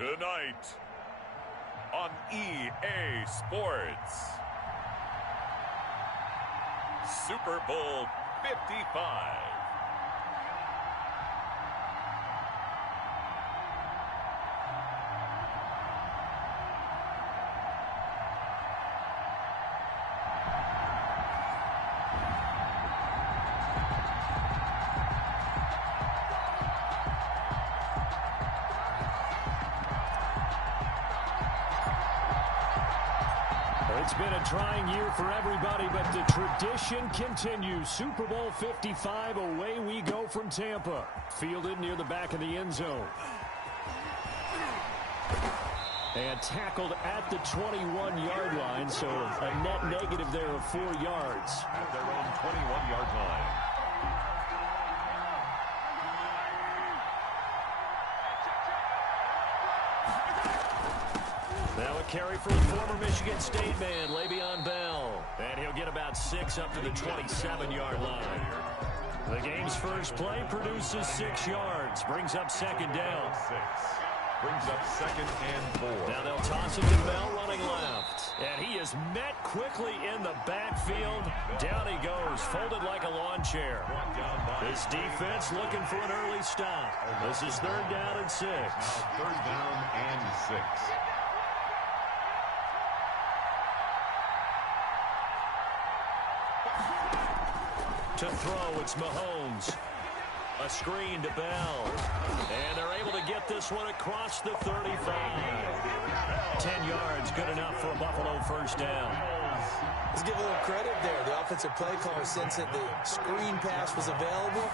Tonight on EA Sports, Super Bowl 55. It's been a trying year for everybody, but the tradition continues. Super Bowl 55, away we go from Tampa. Fielded near the back of the end zone. And tackled at the 21-yard line, so a net negative there of 4 yards. At their own 21-yard line. Now a carry for the former Michigan State man, Le'Veon Bell. And he'll get about 6 up to the 27-yard line. The game's first play produces 6 yards. Brings up second down. Brings up 2nd and 4. Now they'll toss it to Bell running left. And he is met quickly in the backfield. Down he goes, folded like a lawn chair. This defense looking for an early stop. This is 3rd down and 6. Now 3rd down and 6. To throw, it's Mahomes. A screen to Bell. And they're able to get this one across the 35. 10 yards, good enough for a Buffalo first down. Let's give a little credit there. The offensive play caller sensed that the screen pass was available.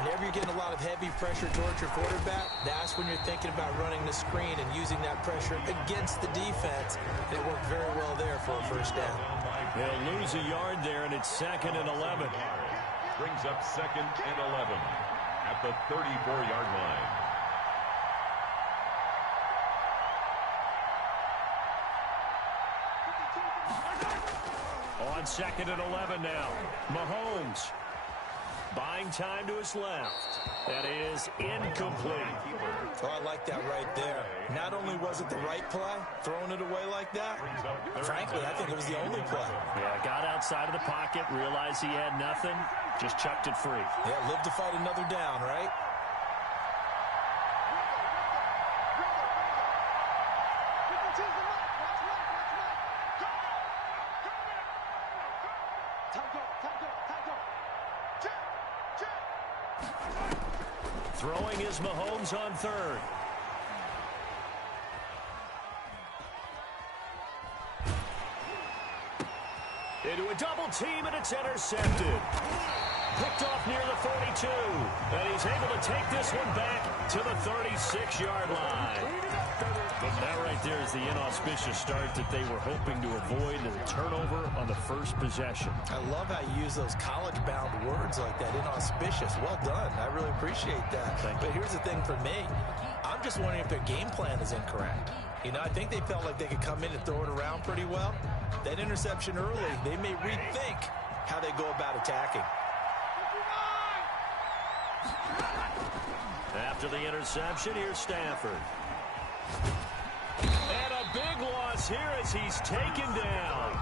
Whenever you're getting a lot of heavy pressure towards your quarterback, that's when you're thinking about running the screen and using that pressure against the defense. And it worked very well there for a first down. They'll lose a yard there, and it's 2nd and 11. Brings up 2nd and 11 at the 34-yard line. On 2nd and 11 now. Mahomes buying time to his left. That is incomplete. Oh, I like that right there. Not only was it the right play, throwing it away like that, frankly, I think it was the only play. Yeah, got outside of the pocket, realized he had nothing, just chucked it free. Yeah, live to fight another down, right? Throwing is Mahomes on 3rd. Into a double team, and it's intercepted. Picked off near the 42. And he's able to take this one back to the 36-yard line. But that right there is the inauspicious start that they were hoping to avoid, the turnover on the first possession. I love how you use those college-bound words like that, inauspicious. Well done. I really appreciate that. But here's the thing for me. I'm just wondering if their game plan is incorrect. You know, I think they felt like they could come in and throw it around pretty well. That interception early, they may rethink how they go about attacking. After the interception, here's Stafford. And a big loss here as he's taken down.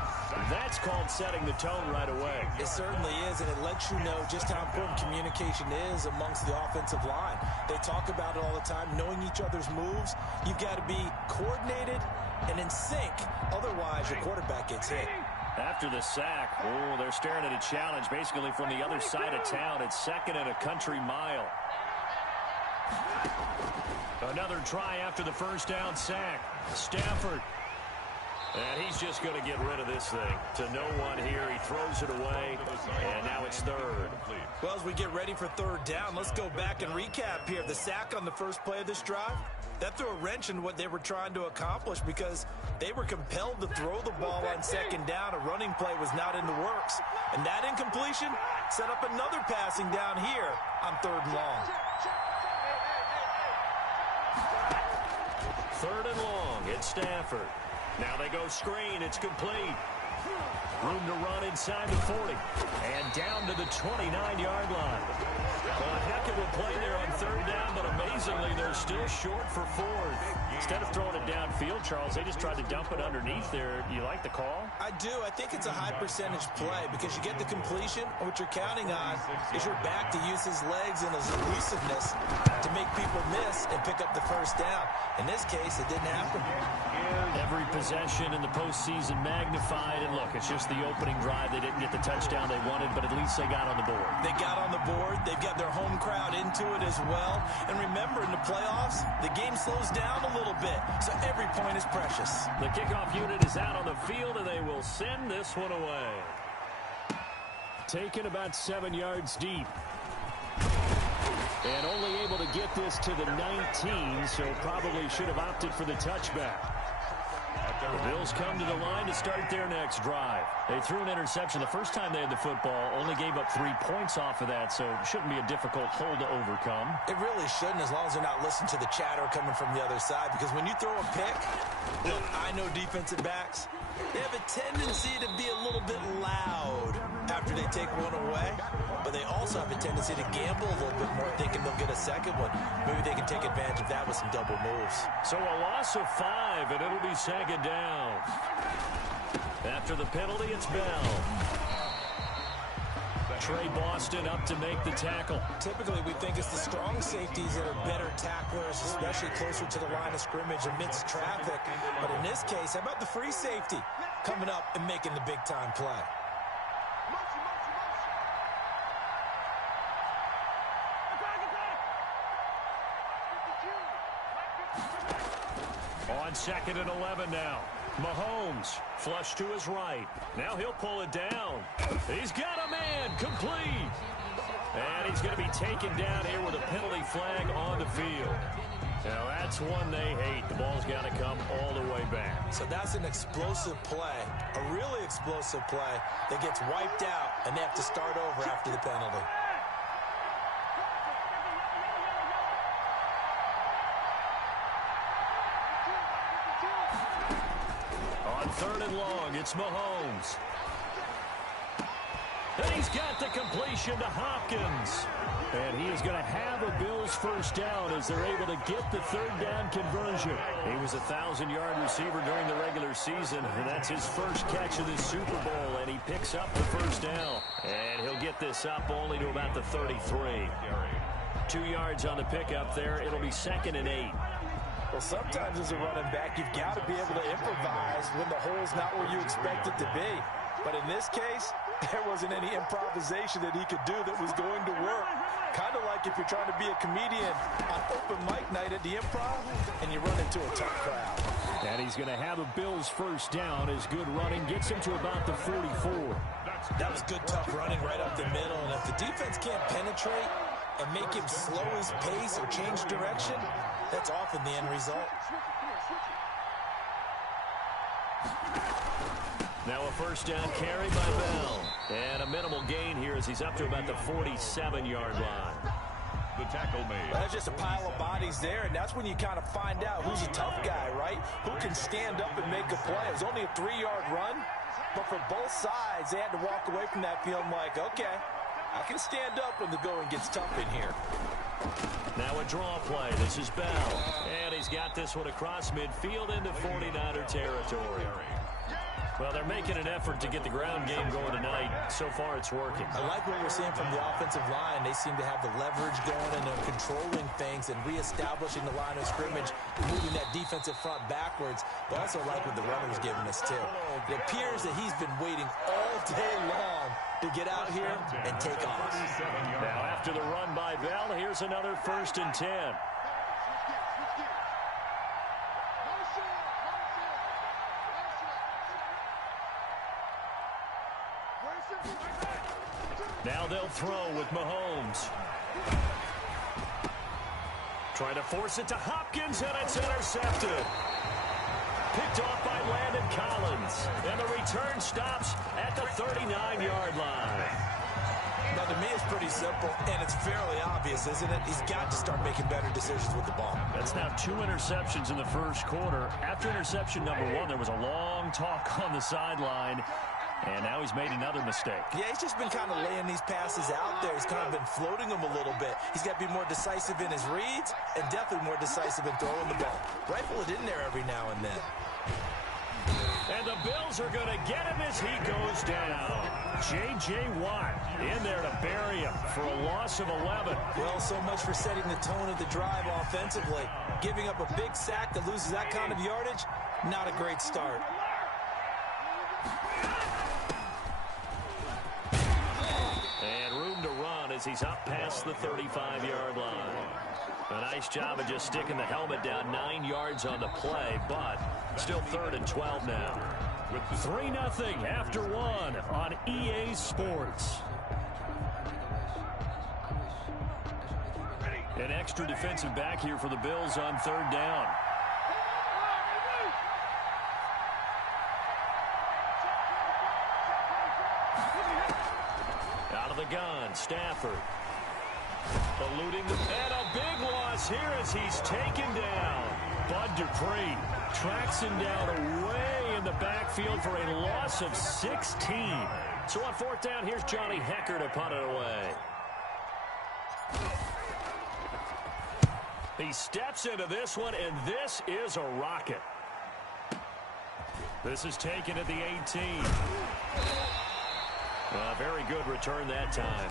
That's called setting the tone right away. It certainly is, and it lets you know just how important communication is amongst the offensive line. They talk about it all the time, knowing each other's moves. You've got to be coordinated and in sync. Otherwise, your quarterback gets hit. After the sack, oh, they're staring at a challenge basically from the other side of town. It's 2nd and a country mile. Another try after the first down sack. Stafford. And he's just going to get rid of this thing. To no one here. He throws it away. And now it's 3rd. Well, as we get ready for 3rd down, let's go back and recap here. The sack on the first play of this drive, that threw a wrench in what they were trying to accomplish because they were compelled to throw the ball on 2nd down. A running play was not in the works. And that incompletion set up another passing down here on 3rd and long. 3rd and long. It's Stafford. Now they go screen. It's complete. Room to run inside the 40. And down to the 29-yard line. Well, a heck of a play there on 3rd down, but amazingly, there's still short for fourth. Instead of throwing it downfield, Charles, they just tried to dump it underneath there. You like the call? I do. I think it's a high percentage play because you get the completion, and what you're counting on is your back to use his legs and his elusiveness to make people miss and pick up the first down. In this case, it didn't happen. Every possession in the postseason magnified, and look, it's just the opening drive. They didn't get the touchdown they wanted, but at least they got on the board. They got on the board. They've got their home crowd into it as well. And remember, in the playoffs, the game slows down a little bit, so every point is precious. The kickoff unit is out on the field, and they will send this one away. Taken about 7 yards deep. And only able to get this to the 19, so probably should have opted for the touchback. The Bills come to the line to start their next drive. They threw an interception the first time they had the football, only gave up 3 points off of that, so it shouldn't be a difficult hole to overcome. It really shouldn't, as long as they're not listening to the chatter coming from the other side, because when you throw a pick, look, I know defensive backs, they have a tendency to be a little bit loud after they take one away, but they also have a tendency to gamble a little bit more, thinking they'll get a second one. Maybe they can take advantage of that with some double moves. So a loss of 5, and it'll be second down. After the penalty, it's Bell. Trey Boston up to make the tackle. Typically, we think it's the strong safeties that are better tacklers, especially closer to the line of scrimmage amidst traffic. But in this case, how about the free safety coming up and making the big-time play? On 2nd and 11 now. Mahomes, flush to his right. Now he'll pull it down. He's got a man, complete. And he's going to be taken down here with a penalty flag on the field. Now that's one they hate. The ball's got to come all the way back. So that's an explosive play, a really explosive play that gets wiped out, and they have to start over after the penalty. On 3rd and long, it's Mahomes. And he's got the completion to Hopkins. And he is going to have a Bills first down as they're able to get the 3rd down conversion. He was a 1,000-yard receiver during the regular season, and that's his first catch of this Super Bowl, and he picks up the first down. And he'll get this up only to about the 33. 2 yards on the pickup there. It'll be 2nd and 8. Well, sometimes as a running back, you've got to be able to improvise when the hole's not where you expect it to be. But in this case, there wasn't any improvisation that he could do that was going to work. Kind of like if you're trying to be a comedian on open mic night at the Improv and you run into a tough crowd. And he's going to have a Bills first down as good running gets him to about the 44. That was good, tough running right up the middle. And if the defense can't penetrate and make him slow his pace or change direction, that's often the end result. Now a first down carry by Bell. And a minimal gain here as he's up to about the 47-yard line. The tackle made. Well, there's just a pile of bodies there, and that's when you kind of find out who's a tough guy, right? Who can stand up and make a play. It was only a 3-yard run, but for both sides, they had to walk away from that feeling like, okay, I can stand up when the going gets tough in here. Now a draw play. This is Bell. And he's got this one across midfield into 49er territory. Well, they're making an effort to get the ground game going tonight. So far, it's working. I like what we're seeing from the offensive line. They seem to have the leverage going, and they're controlling things and reestablishing the line of scrimmage, moving that defensive front backwards. But also like what the runner's giving us, too. It appears that he's been waiting all day long to get out here and take off. Now, after the run by Bell, here's another 1st and 10. Now they'll throw with Mahomes. Trying to force it to Hopkins, and it's intercepted. Picked off by Landon Collins. And the return stops at the 39-yard line. Now, to me, it's pretty simple, and it's fairly obvious, isn't it? He's got to start making better decisions with the ball. That's now 2 interceptions in the first quarter. After interception number 1, there was a long talk on the sideline. And now he's made another mistake. Yeah, he's just been kind of laying these passes out there. He's kind of been floating them a little bit. He's got to be more decisive in his reads and definitely more decisive in throwing the ball. Rifle it in there every now and then. And the Bills are going to get him as he goes down. J.J. Watt in there to bury him for a loss of 11. Well, so much for setting the tone of the drive offensively. Giving up a big sack that loses that kind of yardage, not a great start. And room to run as he's up past the 35-yard line. A nice job of just sticking the helmet down 9 yards on the play, but still 3rd and 12 now. 3-0 after 1 on EA Sports. An extra defensive back here for the Bills on 3rd down. Out of the gun, Stafford. Eluding the and a big loss here as he's taken down. Bud Dupree tracks him down away in the backfield for a loss of 16. So on 4th down, here's Johnny Hecker to punt it away. He steps into this one, and this is a rocket. This is taken at the 18. Very good return that time.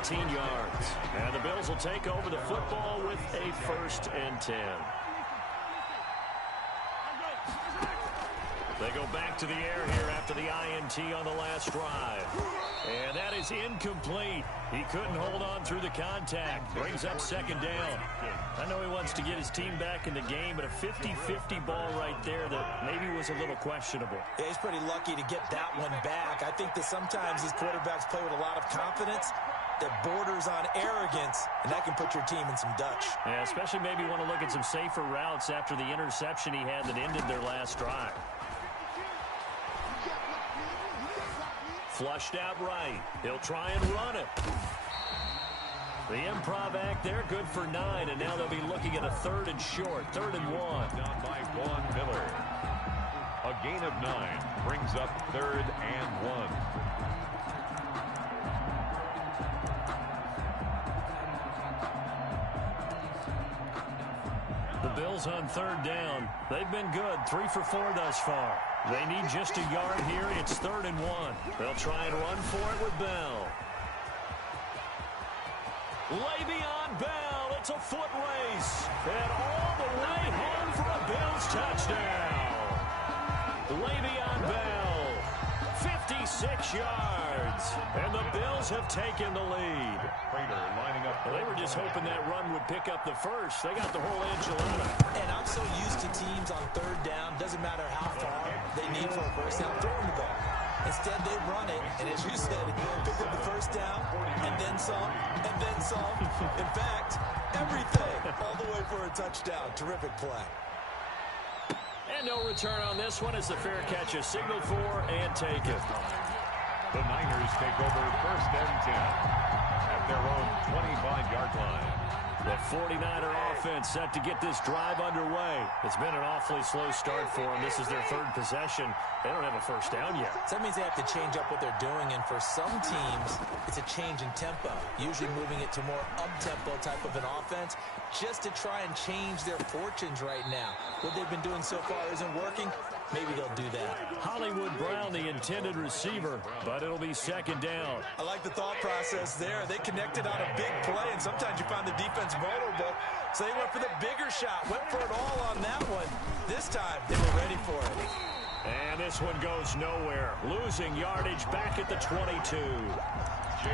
18 yards. And the Bills will take over the football with a 1st and 10. They go back to the air here after the INT on the last drive. And that is incomplete. He couldn't hold on through the contact. Brings up 2nd down. I know he wants to get his team back in the game, but a 50-50 ball right there that maybe was a little questionable. Yeah, he's pretty lucky to get that one back. I think that sometimes these quarterbacks play with a lot of confidence that borders on arrogance, and that can put your team in some Dutch. Yeah, especially maybe want to look at some safer routes after the interception he had that ended their last drive. Flushed out right. He'll try and run it. The improv act there, good for 9, and now they'll be looking at a 3rd and short, 3rd and 1. Down by Vaughn Miller. A gain of 9 brings up 3rd and 1. The Bills on 3rd down. They've been good, 3 for 4 thus far. They need just a yard here. It's 3rd and 1. They'll try and run for it with Bell. Le'Veon Bell. It's a foot race. And all the way home for a Bills touchdown. Le'Veon Bell, 56 yards. And the Bills have taken the lead. Prater lining up. Well, they were just hoping that run would pick up the first. They got the whole enchilada. And I'm so used to teams on 3rd down, doesn't matter how far they need for a 1st down, throwing the ball. Instead, they run it, and as you said, pick up the 1st down, and then some, and then some. In fact, everything, all the way for a touchdown. Terrific play. And no return on this one as the fair catch is signaled for and taken. The Niners take over 1st and 10 at their own 25-yard line. The 49er offense set to get this drive underway. It's been an awfully slow start for them. This is their 3rd possession. They don't have a 1st down yet. So that means they have to change up what they're doing, and for some teams, it's a change in tempo, usually moving it to more up-tempo type of an offense just to try and change their fortunes right now. What they've been doing so far isn't working. Maybe they'll do that. Hollywood Brown, the intended receiver, but it'll be 2nd down. I like the thought process there. They connected on a big play, and sometimes you find the defense vulnerable. So they went for the bigger shot, went for it all on that one. This time, they were ready for it. And this one goes nowhere. Losing yardage back at the 22.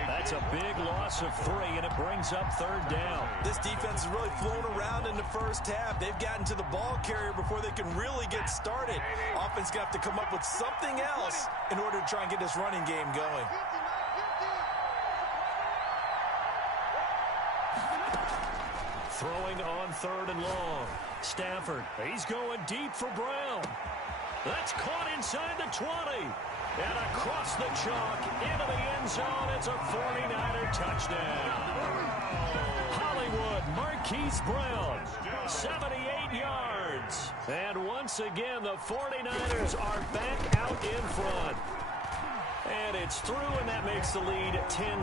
That's a big loss of 3, and it brings up 3rd down. This defense has really flown around in the 1st half. They've gotten to the ball carrier before they can really get started. Offense going to have to come up with something else in order to try and get this running game going. Throwing on 3rd and long. Stafford, he's going deep for Brown. That's caught inside the 20. And across the chalk, into the end zone, it's a 49er touchdown. Hollywood, Marquise Brown, 78 yards. And once again, the 49ers are back out in front. And it's through, and that makes the lead 10-7.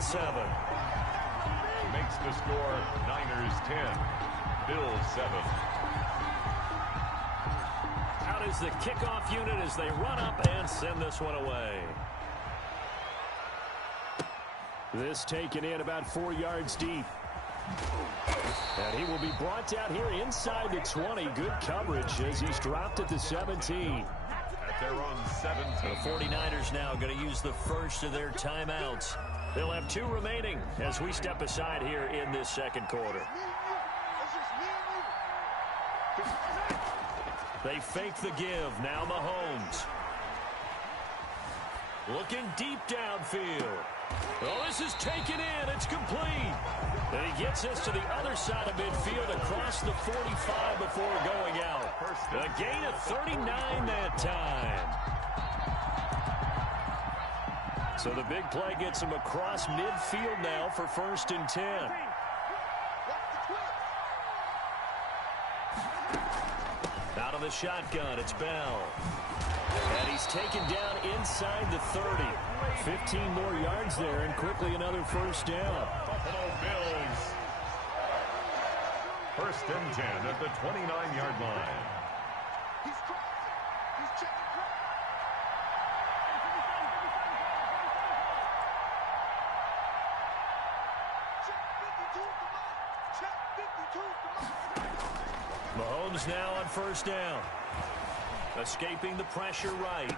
Makes the score Niners 10, Bills 7. Out is the kickoff unit as they run up and send this one away. This taken in about 4 yards deep. And he will be brought down here inside the 20. Good coverage as he's dropped at the 17. At their own 17. The 49ers now going to use the first of their timeouts. They'll have 2 remaining as we step aside here in this second quarter. They fake the give. Now Mahomes. Looking deep downfield. Oh, this is taken in. It's complete. And he gets us to the other side of midfield across the 45 before going out. A gain of 39 that time. So the big play gets him across midfield now for 1st and 10. Out of the shotgun, it's Bell. And he's taken down inside the 30. 15 more yards there, and quickly another first down. Buffalo Bills. 1st and 10 at the 29-yard line. He's crossing. He's checking. Mahomes now on 1st down. Escaping the pressure right.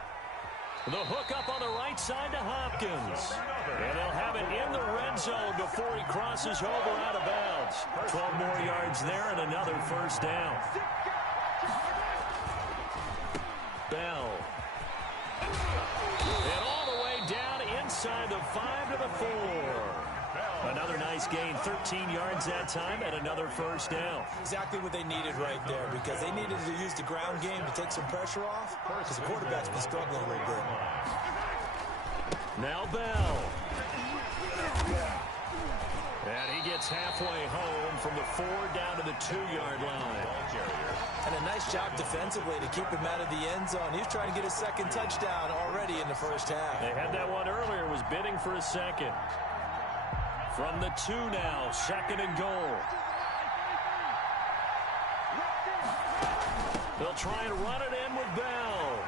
The hook up on the right side to Hopkins. And they'll have it in the red zone before he crosses over out of bounds. 12 more yards there and another first down. Bell. And all the way down inside the 5 to the 4. Another nice gain, 13 yards that time, and another first down. Exactly what they needed right there, because they needed to use the ground game to take some pressure off, because the quarterback's been struggling a little bit. Now Bell. And he gets halfway home from the 4 down to the 2-yard line. And a nice job defensively to keep him out of the end zone. He was trying to get his 2nd touchdown already in the first half. They had that one earlier, was bidding for a 2nd. From the 2 now, 2nd and goal. They'll try and run it in with Bell.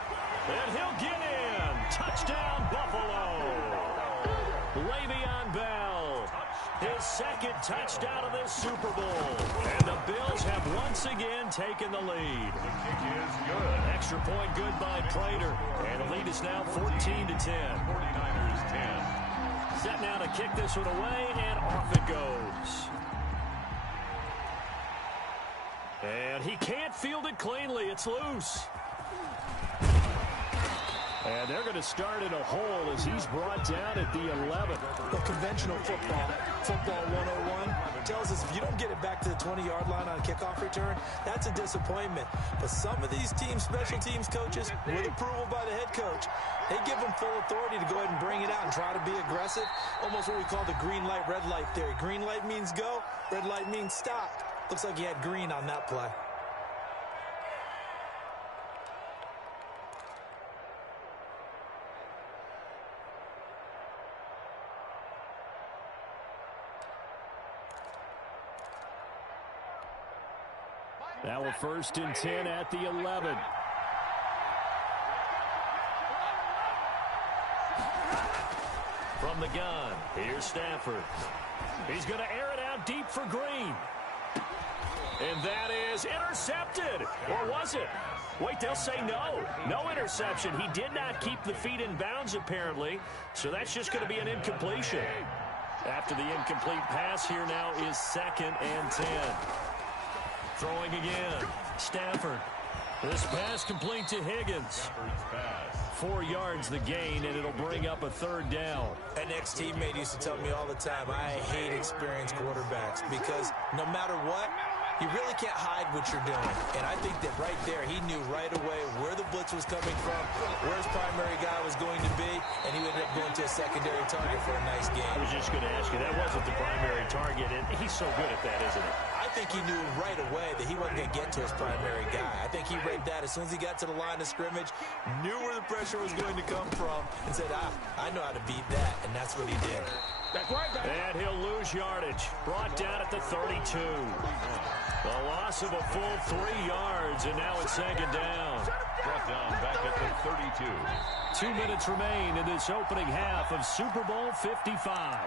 And he'll get in. Touchdown, Buffalo. Le'Veon Bell. His 2nd touchdown of this Super Bowl. And the Bills have once again taken the lead. The kick is good. Extra point good by Prater. And the lead is now 14-10. 49ers 10. Set now to kick this one away, and off it goes. And he can't field it cleanly. It's loose. And they're going to start in a hole as he's brought down at the 11. The conventional football 101, tells us if you don't get it back to the 20-yard line on a kickoff return, that's a disappointment. But some of these teams, special teams coaches, with approval by the head coach, they give them full authority to go ahead and bring it out and try to be aggressive. Almost what we call the green light, red light theory. Green light means go, red light means stop. Looks like he had green on that play. Now a 1st and 10 at the 11. From the gun, here's Stafford. He's going to air it out deep for Green. And that is intercepted. Or was it? Wait, they'll say no. No interception. He did not keep the feet in bounds, apparently. So that's just going to be an incompletion. After the incomplete pass, here now is 2nd and 10. Throwing again. Stafford. This pass complete to Higgins. 4 yards the gain, and it'll bring up a 3rd down. An ex-teammate used to tell me all the time, I hate experienced quarterbacks because no matter what, you really can't hide what you're doing. And I think that right there, he knew right away where the blitz was coming from, where his primary guy was going to be, and he ended up going to a secondary target for a nice game. I was just going to ask you, that wasn't the primary target, and he's so good at that, isn't he? I think he knew right away that he wasn't going to get to his primary guy. I think he read that as soon as he got to the line of scrimmage, knew where the pressure was going to come from, and said, I know how to beat that, and that's what he did. And he'll lose yardage. Brought down at the 32. The loss of a full 3 yards, and now it's second down. Brought down back at the 32. 2 minutes remain in this opening half of Super Bowl 55.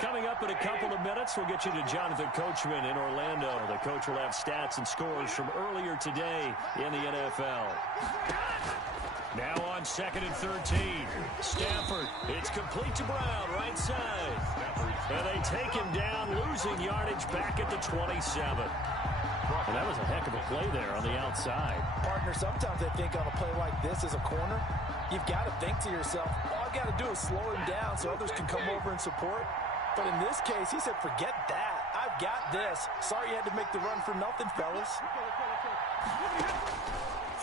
Coming up in a couple of minutes, we'll get you to Jonathan Coachman in Orlando. The coach will have stats and scores from earlier today in the NFL. Now on 2nd and 13. Stafford. It's complete to Brown, right side. And they take him down, losing yardage back at the 27. And that was a heck of a play there on the outside. Partner, sometimes I think on a play like this as a corner, you've got to think to yourself, all I've got to do is slow him down so others can come over and support. But in this case, he said, forget that. I've got this. Sorry you had to make the run for nothing, fellas.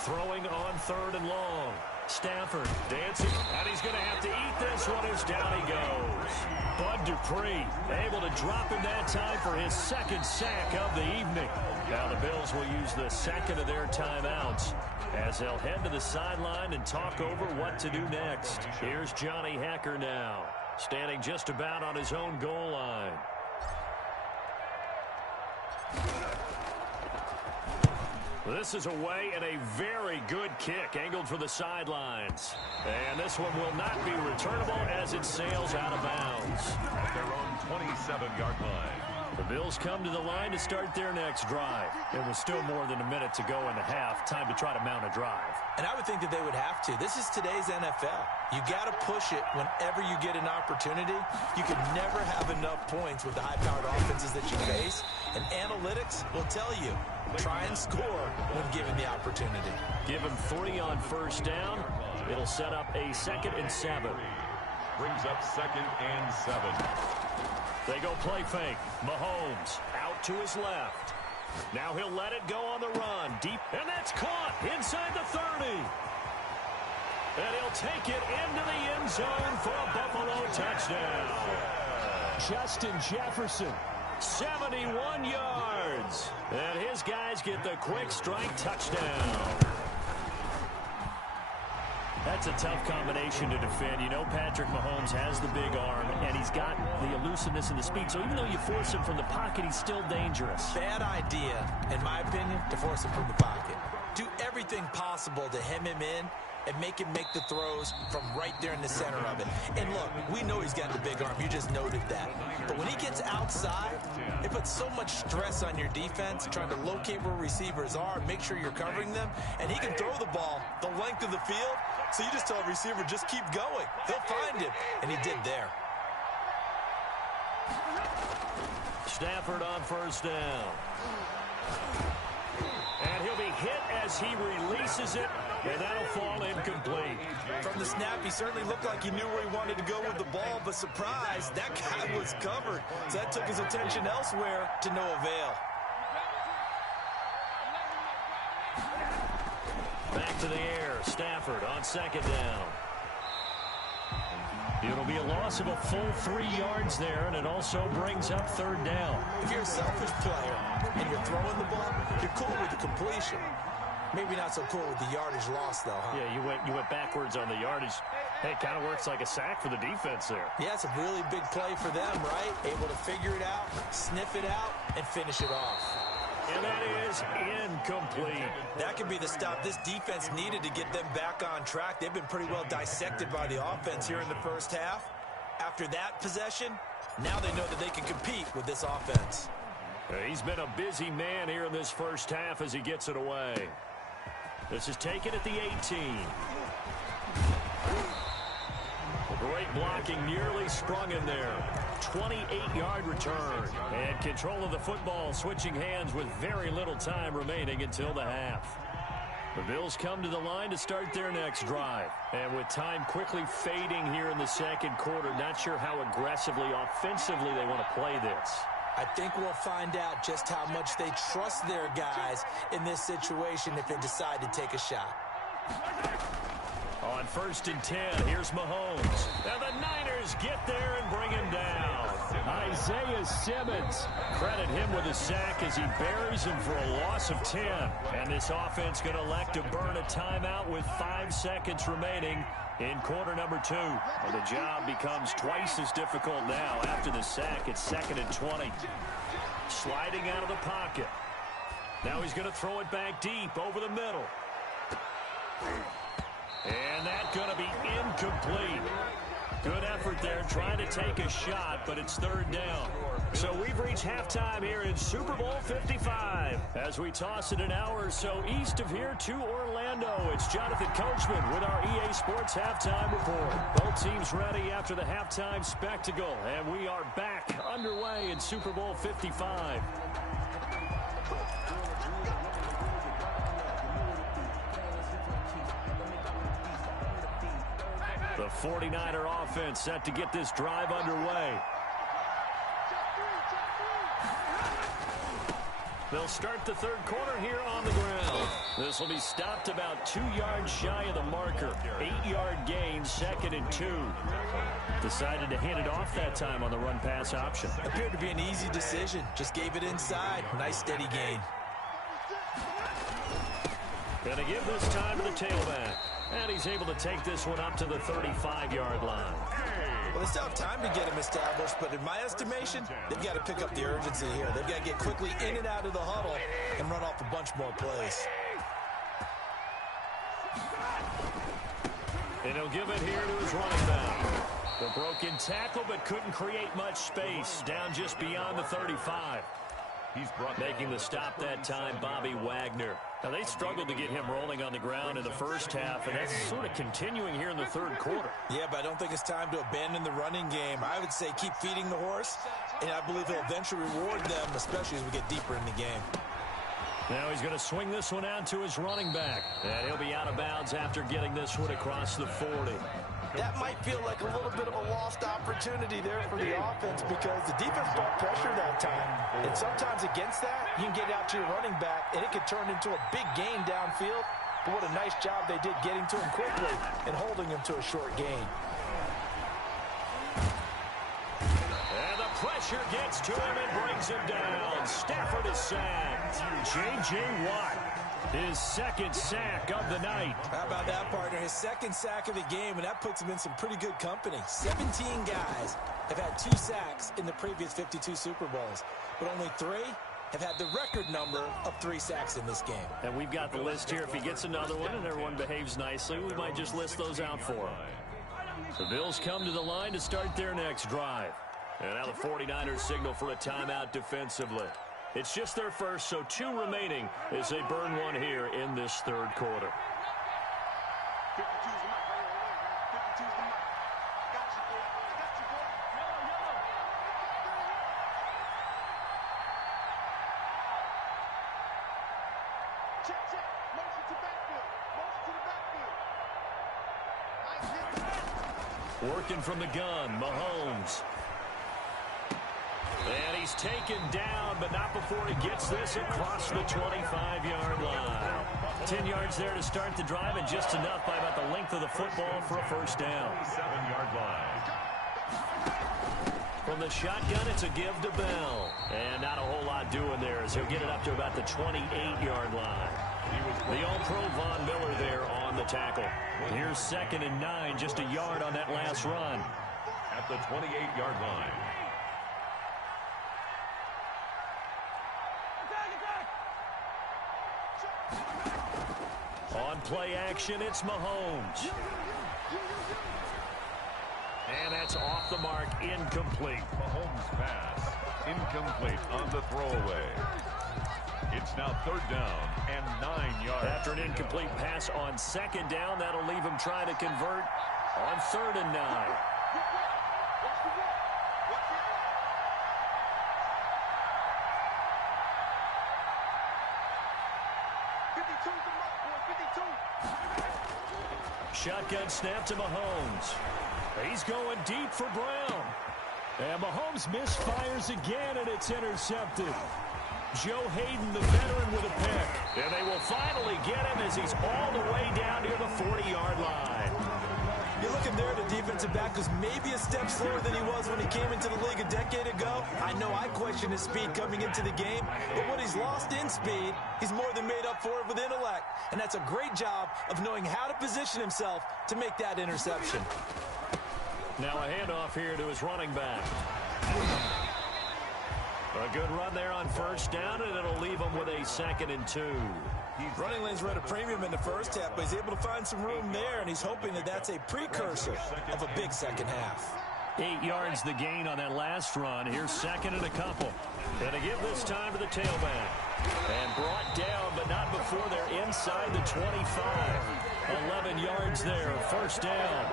Throwing on 3rd and long. Stafford dancing, and he's going to have to eat this one as down he goes. Bud Dupree able to drop him that time for his 2nd sack of the evening. Now the Bills will use the 2nd of their timeouts as they'll head to the sideline and talk over what to do next. Here's Johnny Hacker now, standing just about on his own goal line. This is away and a very good kick angled for the sidelines. And this one will not be returnable as it sails out of bounds. At their own 27-yard line. The Bills come to the line to start their next drive. It was still more than a minute to go in the half. Time to try to mount a drive. And I would think that they would have to. This is today's NFL. You got to push it whenever you get an opportunity. You can never have enough points with the high-powered offenses that you face. And analytics will tell you, try and score when given the opportunity. Give him 3 on 1st down. It'll set up a 2nd and 7. Brings up 2nd and 7. They go play fake. Mahomes out to his left. Now he'll let it go on the run. Deep, and that's caught inside the 30. And he'll take it into the end zone for a Buffalo touchdown. Justin Jefferson, 71 yards. And his guys get the quick strike touchdown. That's a tough combination to defend. You know Patrick Mahomes has the big arm, and he's got the elusiveness and the speed. So even though you force him from the pocket, he's still dangerous. Bad idea, in my opinion, to force him from the pocket. Do everything possible to hem him in and make him make the throws from right there in the center of it. And look, we know he's got the big arm. You just noted that. But when he gets outside, it puts so much stress on your defense, trying to locate where receivers are, make sure you're covering them, and he can throw the ball the length of the field. So you just tell a receiver, just keep going. He'll find him, and he did there. Stafford on 1st down. And he'll be hit as he releases it, and that'll fall incomplete. From the snap, he certainly looked like he knew where he wanted to go with the ball, but surprise, that guy was covered. So that took his attention elsewhere to no avail. Back to the air, Stafford on 2nd down. It'll be a loss of a full 3 yards there, and it also brings up 3rd down. If you're a selfish player and you're throwing the ball, you're cool with the completion. Maybe not so cool with the yardage loss, though, huh? Yeah, you went backwards on the yardage. Hey, it kind of works like a sack for the defense there. Yeah, it's a really big play for them, right? Able to figure it out, sniff it out, and finish it off. And that is incomplete. That could be the stop this defense needed to get them back on track. They've been pretty well dissected by the offense here in the first half. After that possession, now they know that they can compete with this offense. He's been a busy man here in this first half as he gets it away. This is taken at the 18. Great blocking, nearly sprung in there. 28-yard return. And control of the football, switching hands with very little time remaining until the half. The Bills come to the line to start their next drive. And with time quickly fading here in the 2nd quarter, not sure how aggressively, offensively they want to play this. I think we'll find out just how much they trust their guys in this situation if they decide to take a shot. On 1st and 10, here's Mahomes. And the Niners get there and bring him down. Isaiah Simmons. Credit him with a sack as he buries him for a loss of 10. And this offense going to elect to burn a timeout with 5 seconds remaining in quarter number 2. Well, the job becomes twice as difficult now after the sack. It's 2nd and 20. Sliding out of the pocket. Now he's going to throw it back deep over the middle. And that's going to be incomplete. Good effort there trying to take a shot, but it's 3rd down. So we've reached halftime here in Super Bowl 55. As we toss it an hour or so east of here to Orlando, it's Jonathan Coachman with our EA Sports Halftime Report. Both teams ready after the halftime spectacle, and we are back underway in Super Bowl 55. The 49er offense set to get this drive underway. They'll start the 3rd quarter here on the ground. This will be stopped about 2 yards shy of the marker. 8-yard gain, 2nd and 2. Decided to hand it off that time on the run-pass option. Appeared to be an easy decision. Just gave it inside. Nice steady gain. Gonna give this time to the tailback. And he's able to take this one up to the 35-yard line. Well, they still have time to get him established, but in my estimation, they've got to pick up the urgency here. They've got to get quickly in and out of the huddle and run off a bunch more plays. And he'll give it here to his running back. The broken tackle, but couldn't create much space. Down just beyond the 35. He's making the stop that time, Bobby Wagner. Now, they struggled to get him rolling on the ground in the first half, and that's sort of continuing here in the 3rd quarter. Yeah, but I don't think it's time to abandon the running game. I would say keep feeding the horse, and I believe he'll eventually reward them, especially as we get deeper in the game. Now he's going to swing this one out to his running back, and he'll be out of bounds after getting this one across the 40. That might feel like a little bit of a lost opportunity there for the offense because the defense brought pressure that time. And sometimes against that, you can get out to your running back, and it could turn into a big gain downfield. But what a nice job they did getting to him quickly and holding him to a short gain. And the pressure gets to him and brings him down. Stafford is sacked. J.J. Watt, his 2nd sack of the night. How about that, partner? His 2nd sack of the game, and that puts him in some pretty good company. 17 guys have had 2 sacks in the previous 52 Super Bowls, but only 3 have had the record number of 3 sacks in this game. And we've got the list here. If he gets another one and everyone behaves nicely, we might just list those out for him. The Bills come to the line to start their next drive. And now the 49ers signal for a timeout defensively. It's just their first, so 2 remaining as they burn one here in this 3rd quarter. 52's the mic right here. 52's the mic. Got you, boy. Got you, boy. Yellow. Check. Motion to backfield. Motion to the backfield. Nice hit. Working from the gun, Mahomes. And he's taken down, but not before he gets this across the 25-yard line. 10 yards there to start the drive, and just enough by about the length of the football for a first down. 7-yard line. From the shotgun, it's a give to Bell. And not a whole lot doing there as he'll get it up to about the 28-yard line. The All-Pro Von Miller there on the tackle. Here's 2nd and 9, just a yard on that last run. At the 28-yard line. On play action, it's Mahomes. And that's off the mark, incomplete. Mahomes' pass, incomplete on the throwaway. It's now 3rd down and 9 yards. After an incomplete pass on 2nd down, that'll leave him trying to convert on 3rd and 9. Shotgun snap to Mahomes. He's going deep for Brown. And Mahomes misfires again, and it's intercepted. Joe Hayden, the veteran, with a pick. And they will finally get him as he's all the way down near the 40-yard line. You're looking there at a defensive back who's maybe a step slower than he was when he came into the league a decade ago. I know I questioned his speed coming into the game, but what he's lost in speed, he's more than made up for it with intellect. And that's a great job of knowing how to position himself to make that interception. Now a handoff here to his running back. A good run there on first down, and it'll leave him with a 2nd and 2. Running lanes were at a premium in the first half, but he's able to find some room there, and he's hoping that that's a precursor of a big second half. 8 yards the gain on that last run. Here's 2nd and a couple. And to give this time to the tailback. And brought down, but not before they're inside the 25. 11 yards there, first down.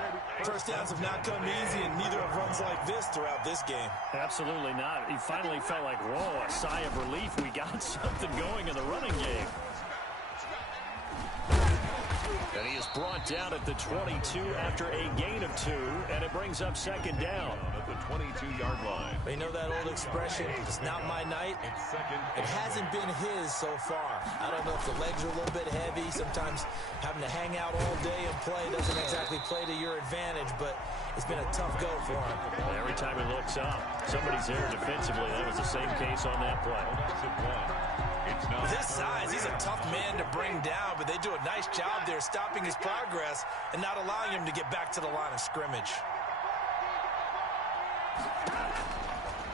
First downs have not come easy, and neither have runs like this throughout this game. Absolutely not. He finally felt like, whoa, a sigh of relief. We got something going in the running game. And he is brought down at the 22 after a gain of 2, and it brings up 2nd down at the 22-yard line. You know that old expression, it's not my night. It hasn't been his so far. I don't know if the legs are a little bit heavy. Sometimes having to hang out all day and play doesn't exactly play to your advantage, but it's been a tough go for him. Every time he looks up, somebody's there defensively. That was the same case on that play. With his size, he's a tough man to bring down, but they do a nice job there stopping his progress and not allowing him to get back to the line of scrimmage.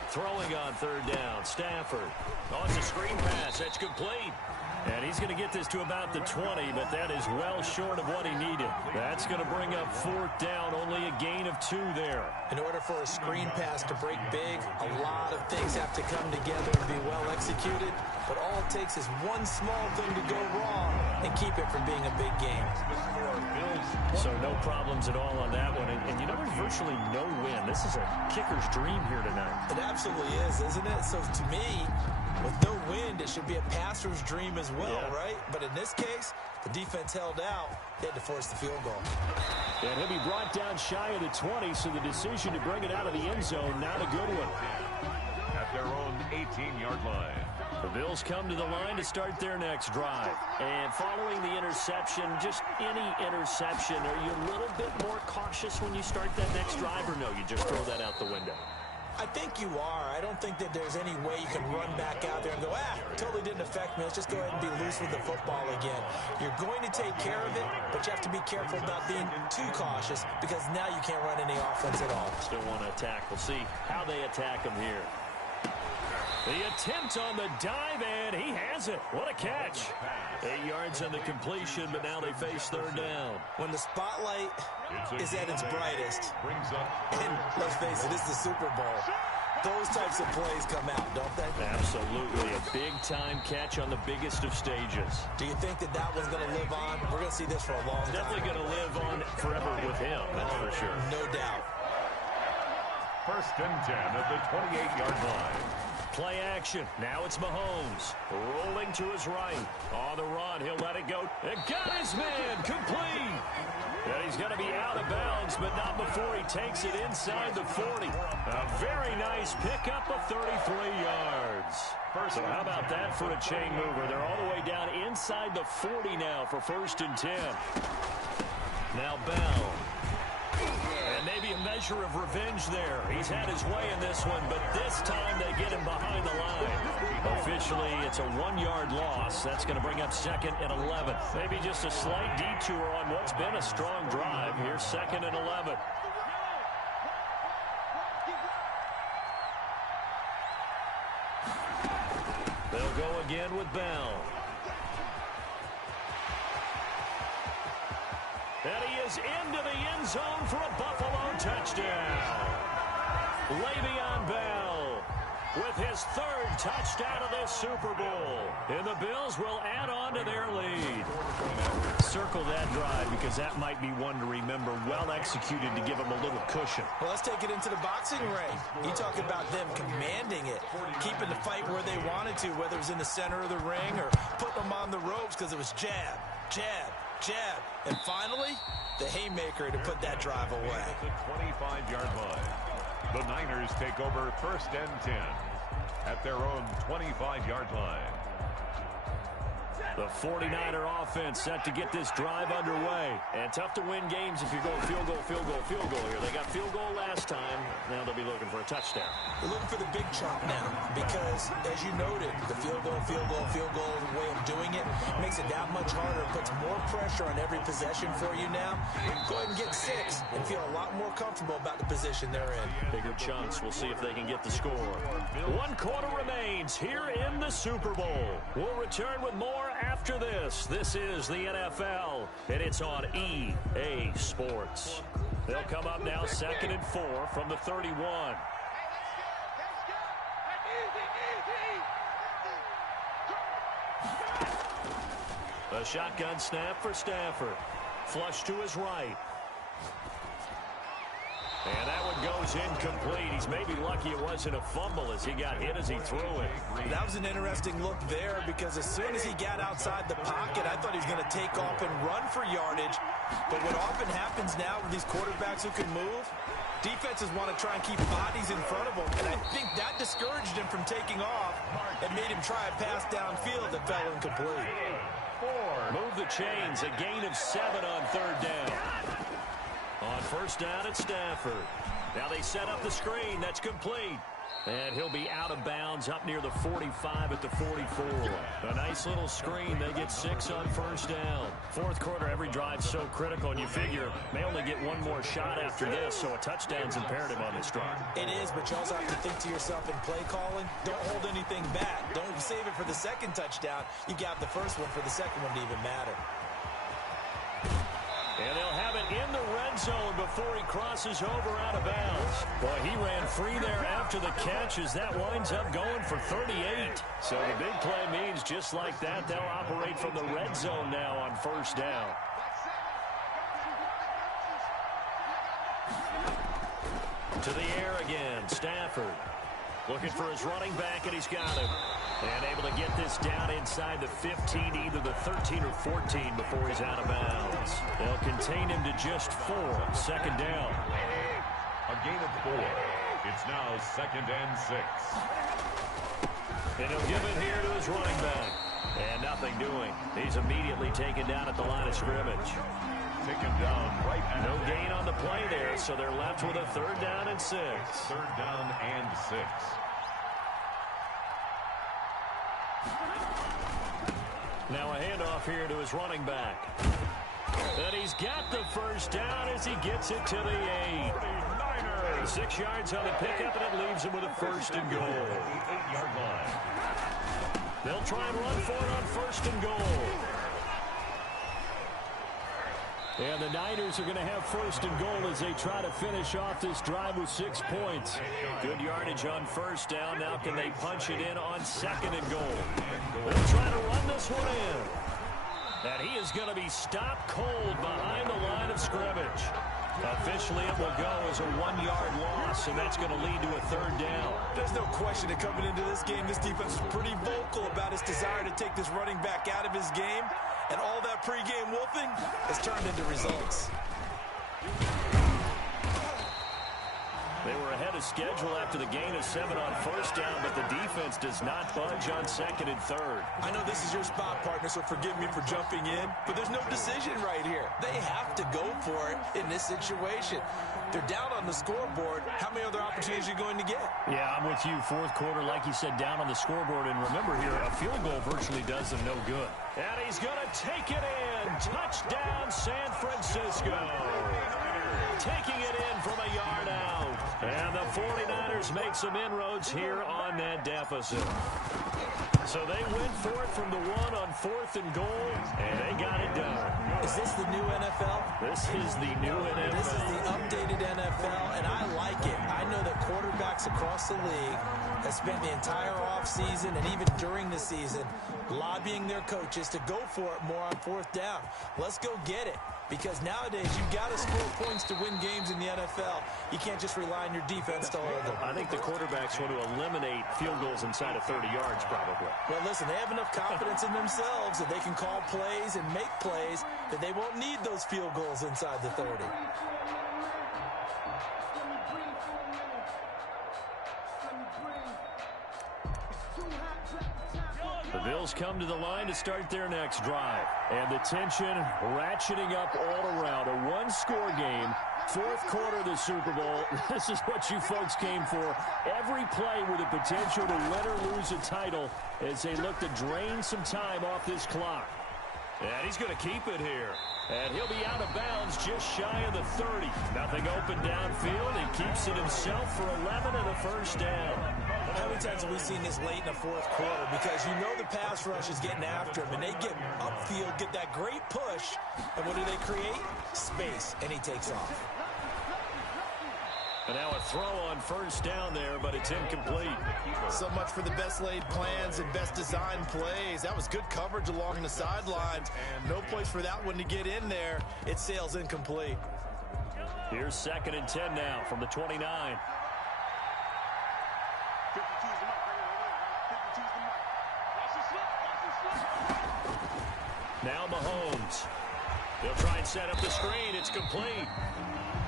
Throwing on 3rd down, Stafford. Oh, it's a screen pass. That's complete. And he's going to get this to about the 20, but that is well short of what he needed. That's going to bring up 4th down, only a gain of 2 there. In order for a screen pass to break big, a lot of things have to come together and be well executed, but all it takes is one small thing to go wrong and keep it from being a big game. So no problems at all on that one, and you know, there's virtually no win. This is a kicker's dream here tonight. It absolutely is, isn't it? So to me, with no wind, it should be a passer's dream as well, right? But in this case, the defense held out. They had to force the field goal. And he'll be brought down shy of the 20, so the decision to bring it out of the end zone, not a good one. At their own 18-yard line. The Bills come to the line to start their next drive. And following the interception, just any interception, are you a little bit more cautious when you start that next drive, or no, you just throw that out the window? I think you are. I don't think that there's any way you can run back out there and go, totally didn't affect me. Let's just go ahead and be loose with the football again. You're going to take care of it, but you have to be careful about being too cautious because now you can't run any offense at all. Still want to attack. We'll see how they attack him here. The attempt on the dive, and he has it. What a catch. 8 yards on the completion, but now they face 3rd down. When the spotlight is at its brightest, and let's face it, it's the Super Bowl, those types of plays come out, don't they? Absolutely. A big-time catch on the biggest of stages. Do you think that one's going to live on? We're going to see this for a long time. Definitely going to live on forever with him, that's for sure. No doubt. 1st and 10 at the 28-yard line. Play action. Now it's Mahomes. Rolling to his right. On the run. He'll let it go. And got his man. Complete. And he's going to be out of bounds, but not before he takes it inside the 40. A very nice pickup of 33 yards. So how about that for a chain mover? They're all the way down inside the 40 now for 1st and 10. Now Bell. And maybe a measure of revenge there. He's had his way in this one, but this time they get him behind the line. Officially, it's a 1-yard loss. That's going to bring up 2nd and 11. Maybe just a slight detour on what's been a strong drive. Here's 2nd and 11. They'll go again with Bell. And he is into the end zone for a Buffalo touchdown. Le'Veon Bell with his 3rd touchdown of this Super Bowl. And the Bills will add on to their lead. Circle that drive because that might be one to remember. Well executed to give them a little cushion. Well, let's take it into the boxing ring. You talk about them commanding it, keeping the fight where they wanted to, whether it was in the center of the ring or putting them on the ropes because it was jab, jab, jab. And finally, the haymaker to put that drive away. At the 25-yard line. The Niners take over 1st and 10. at their own 25-yard line. The 49er offense set to get this drive underway. And tough to win games if you're going field goal, field goal, field goal here. They got field goal last time. Now they'll be looking for a touchdown. They're looking for the big chunk now because, as you noted, the field goal way of doing it makes it that much harder. Puts more pressure on every possession for you now. Go ahead and get 6 and feel a lot more comfortable about the position they're in. Bigger chunks. We'll see if they can get the score. 1 quarter remains here in the Super Bowl. We'll return with more after this. This is the NFL, and it's on EA Sports. They'll come up now 2nd and 4 from the 31. A shotgun snap for Stafford. Flush to his right. And that one goes incomplete. He's maybe lucky it wasn't a fumble as he got hit as he threw it. That was an interesting look there because as soon as he got outside the pocket, I thought he was going to take off and run for yardage. But what often happens now with these quarterbacks who can move, defenses want to try and keep bodies in front of them. And I think that discouraged him from taking off and made him try a pass downfield that fell incomplete. Move the chains. A gain of 7 on 3rd down. On 1st down at Stafford. Now they set up the screen. That's complete. And he'll be out of bounds up near the 45 at the 44. A nice little screen. They get 6 on 1st down. 4th quarter, every drive's so critical, and you figure may only get one more shot after this, so a touchdown's imperative on this drive. It is, but you also have to think to yourself in play calling, don't hold anything back. Don't save it for the 2nd touchdown. You got the 1st one for the 2nd one to even matter. And they'll have it in the red zone before he crosses over out of bounds. Boy, he ran free there after the catch as that winds up going for 38. So the big play means just like that, they'll operate from the red zone now on 1st down. To the air again, Stafford. Looking for his running back, and he's got him. And able to get this down inside the 15, either the 13 or 14 before he's out of bounds. They'll contain him to just 4. 2nd down. A gain of 4. It's now 2nd and 6. And he'll give it here to his running back. And nothing doing. He's immediately taken down at the line of scrimmage. Taken down right at no gain on the play there, so they're left with a 3rd down and 6. 3rd down and 6. Now a handoff here to his running back. And he's got the 1st down as he gets it to the 8. 6 yards on the pickup, and it leaves him with a 1st and goal. 8-yard line. They'll try and run for it on 1st and goal. And the Niners are going to have 1st and goal as they try to finish off this drive with 6 points. Good yardage on 1st down. Now can they punch it in on 2nd and goal? They'll try to run this one in. And he is going to be stopped cold behind the line of scrimmage. Officially, it will go as a 1-yard loss, and that's going to lead to a 3rd down. There's no question that coming into this game, this defense is pretty vocal about its desire to take this running back out of his game. And all that pregame wolfing has turned into results. They were ahead of schedule after the gain of 7 on 1st down, but the defense does not budge on 2nd and 3rd. I know this is your spot, partner, so forgive me for jumping in, but there's no decision right here. They have to go for it in this situation. They're down on the scoreboard. How many other opportunities are you going to get? Yeah, I'm with you. 4th quarter, like you said, down on the scoreboard. And remember here, a field goal virtually does them no good. And he's going to take it in. Touchdown, San Francisco. Taking it in from a yard out. And the 49ers make some inroads here on that deficit. So they went for it from the 1 on 4th and goal, and they got it done. Is this the new NFL? This is the new NFL. This is the updated NFL, and I like it. I know that quarterbacks across the league have spent the entire offseason and even during the season lobbying their coaches to go for it more on 4th down. Let's go get it. Because nowadays, you've got to score points to win games in the NFL. You can't just rely on your defense to hold them. I think the quarterbacks want to eliminate field goals inside of 30 yards, probably. Well, listen, they have enough confidence in themselves that they can call plays and make plays that they won't need those field goals inside the 30. The Bills come to the line to start their next drive. And the tension ratcheting up all around. A one-score game. Fourth quarter of the Super Bowl. This is what you folks came for. Every play with the potential to win or lose a title as they look to drain some time off this clock. And he's going to keep it here. And he'll be out of bounds just shy of the 30. Nothing open downfield. He keeps it himself for 11 and a first down. How many times have we seen this late in the fourth quarter? Because you know the pass rush is getting after him, and they get upfield, get that great push, and what do they create? Space, and he takes off. And now a throw on first down there, but it's incomplete. So much for the best laid plans and best designed plays. That was good coverage along the sidelines. No place for that one to get in there. It sails incomplete. Here's 2nd and 10 now from the 29. 52's the mark right here. 52's the mark. Watch the slip. Watch the slip. Now Mahomes. He'll try and set up the screen. It's complete.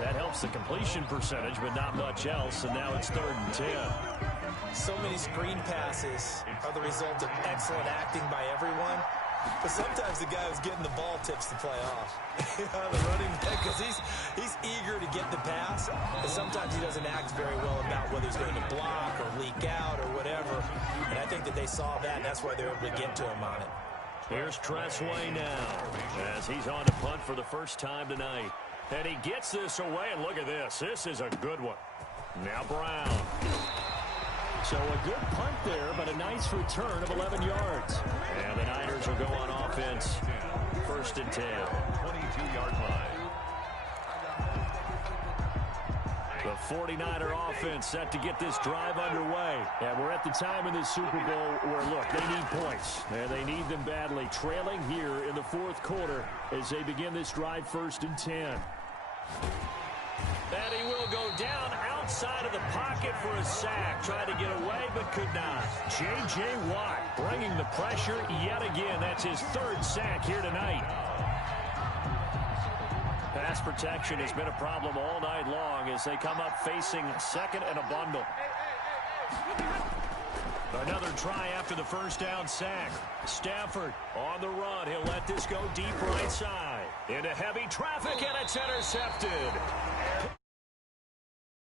That helps the completion percentage, but not much else, and now it's 3rd and 10. So many screen passes are the result of excellent acting by everyone, but sometimes the guy who's getting the ball tips the play off. The running back, because he's eager to get the pass, but sometimes he doesn't act very well about whether he's going to block or leak out or whatever, and I think that they saw that, and that's why they're able to get to him on it. Here's Tressway now, as he's on to punt for the first time tonight. And he gets this away, and look at this. This is a good one. Now Brown. So a good punt there, but a nice return of 11 yards. And the Niners will go on offense. 1st and 10. 22-yard line. The 49er offense set to get this drive underway. And we're at the time in this Super Bowl where, look, they need points. And they need them badly. Trailing here in the 4th quarter as they begin this drive 1st and 10. And he will go down outside of the pocket for a sack. Tried to get away, but could not. J.J. Watt bringing the pressure yet again. That's his 3rd sack here tonight. Pass protection has been a problem all night long as they come up facing 2nd and a bundle. Another try after the first down sack. Stafford on the run. He'll let this go deep right side. Into heavy traffic, and it's intercepted.